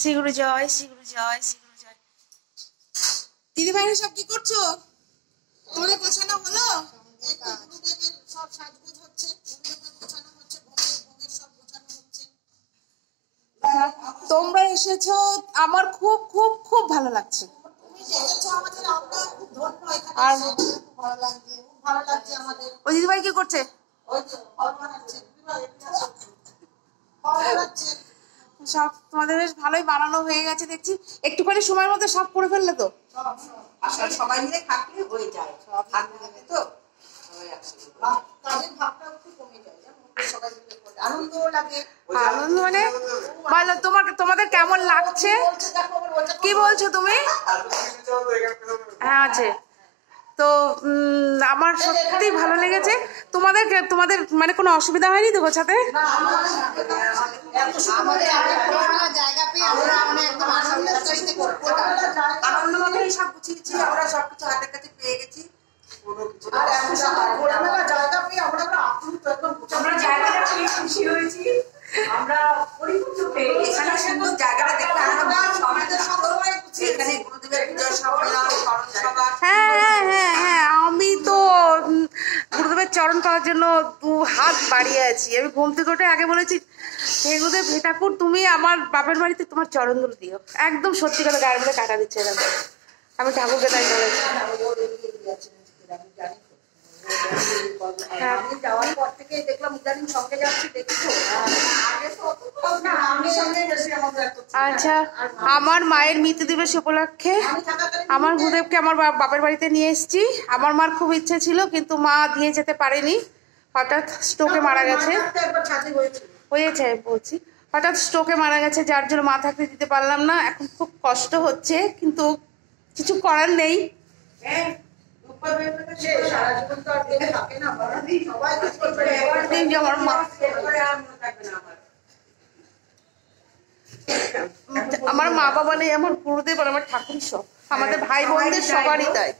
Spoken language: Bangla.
শ্রীগুরু জয়, শ্রীগুরু জয়, শ্রীগুরু জয়। দিদি ভাইরা সব কি করছো? তোমাদের গোছানো হলো? সব সাজগোজ হচ্ছে, গোছানো হচ্ছে, ভোগের সব গোছানো হচ্ছে। তোমরা এসেছো, আমার খুব খুব খুব ভালো লাগছে। আর ভালো লাগছে আমাদের। ওই দিদি ভাই কি করছে? সব তোমাদের বেশ ভালোই বানানো হয়ে গেছে দেখছি। একটুখানি সময়ের মধ্যে সব করে ফেললে তো? আসলে সবাই মিলে থাকলে হয়ে যায়, তো কাজের ভাবটা একটু কমে যায়, সবাই মিলে করলে আনন্দও লাগে। আনন্দ মানে বলো তোমাদের কেমন লাগছে? কি বলছো তুমি? হ্যাঁ আছে তো। আমার সত্যি ভালো লেগেছে। তোমাদের মানে কোনো অসুবিধা হয়নি তো গোছাতে? আনন্দভাবেই সব গুছিয়েছি, আমরা সবকিছু হাতের কাছে পেয়ে গেছি। আমরা পরিপূর্ণ পেয়ে গেছি। এখানে সুন্দর জায়গাটা দেখতে এখানে গুরুদেবের পূজার সম্মেলন, স্মরণ সভা। হ্যাঁ, আমি তো গুরুদেবের চরণ পাওয়ার জন্য 2 হাত বাড়িয়ে আছি। আমি ঘুম থেকে উঠে আগে বলেছি, হে গুরুদেব, হে ঠাকুর, তুমি আমার বাপের বাড়িতে তোমার চরণ ধরে দিও। একদম সত্যি কথা, গায়ের মধ্যে কাটা দিচ্ছে এরকম। আমি ঠাকুরকে তাই বলেছি। আমি যাওয়ার পর থেকে দেখলাম ইদানিং সঙ্গে যাচ্ছি, দেখছো? আচ্ছা, আমার মায়ের মৃত্যু দিবস উপলক্ষে আমার গুরুদেবকে আমার বাপের বাড়িতে নিয়ে এসেছি। আমার মার খুব ইচ্ছে ছিল, কিন্তু মা দিয়ে যেতে পারেনি। হঠাৎ স্ট্রোকে মারা গেছে। হয়েছে বলছি, হঠাৎ স্ট্রোকে মারা গেছে, যার জন্য মা থাকতে দিতে পারলাম না। এখন খুব কষ্ট হচ্ছে, কিন্তু কিছু করার নেই। আমার মা বাবা নেই, আমার গুরুদেব আর আমার ঠাকুর সব, আমাদের ভাই বোনদের সবারই তাই।